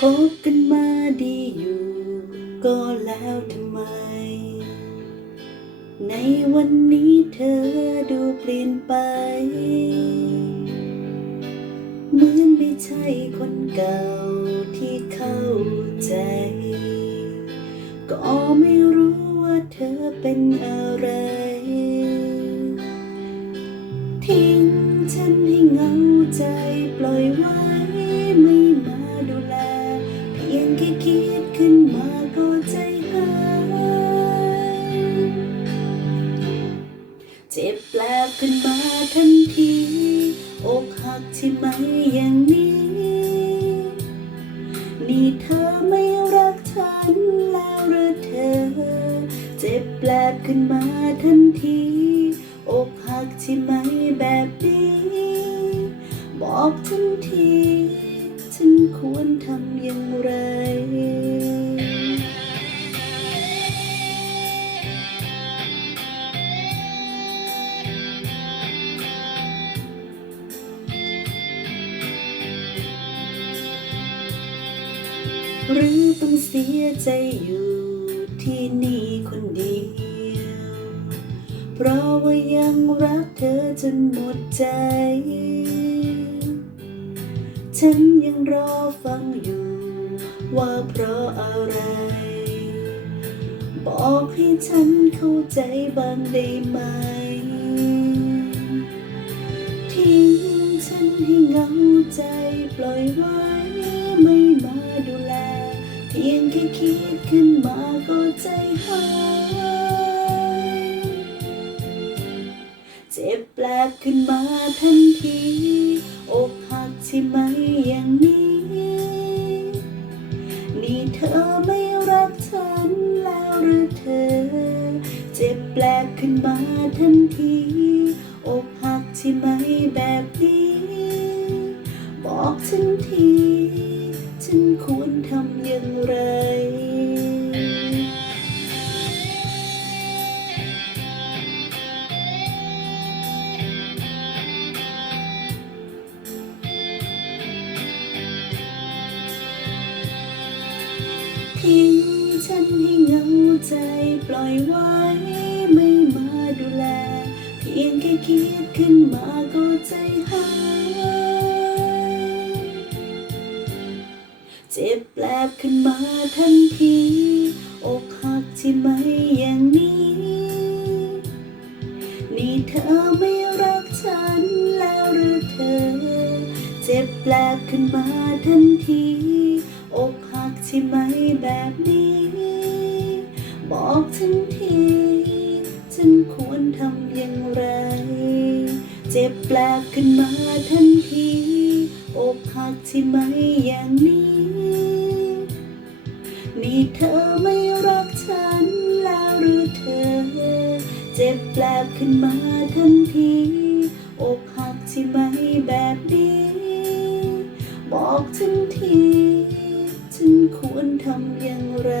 คบกันมาดีอยู่ ก็แล้วทำไม ในวันนี้เธอดูเปลี่ยนไป เหมือนไม่ใช่คนเก่าที่เข้าใจ ก็ไม่รู้ว่าเธอเป็นอะไร ทิ้งฉันให้เหงาใจปล่อยไว้ แค่คิดขึ้นมาก็ใจหายเจ็บแปลบขึ้นมาทันทีอกหักใช่ไหมอย่างนี้ นี่เธอไม่รักฉันแล้วหรือเธอ เจ็บแปลบขึ้นมาทันทีอกหักใช่ไหมแบบนี้ บอกฉันที ควรทำอย่างไร หรือต้องเสียใจอยู่ที่นี่คนเดียว เพราะว่ายังรักเธอจนหมดใจ ฉันยังรอฟังอยู่ ว่าเพราะอะไร บอกให้ฉันเข้าใจบ้างได้ไหม ทิ้งฉันให้เหงาใจปล่อยไว้ไม่มาดูแล เพียงแค่คิดขึ้นมาก็ใจหายเจ็บแปลกขึ้นมาทันที ทีอกหักใช่ไหมแบบนี้ บอกฉันที ฉันควรทำอย่างไรทิ้งฉันให้เหงาใจปล่อยไว้ไม่มาดูแล พียงแค่คิดขึ้นมาก็ใจหายเจ็บแปลบขึ้นมาทันทีอกหักใช่ไหมอย่างนี้ นี่เธอไม่รักฉันแล้วหรือเธอ เจ็บแปลบขึ้นมาทันทีอกหักใช่ไหมแบบนี้ บอกฉันที ฉันควรทำอย่างไร เจ็บแปลบขึ้นมาทันทีอกหักใช่ไหมอย่างนี้ นี่เธอไม่รักฉันแล้วหรือเธอ เจ็บแปลบขึ้นมาทันทีอกหักใช่ไหมแบบนี้ บอกฉันที ฉันควรทำอย่างไร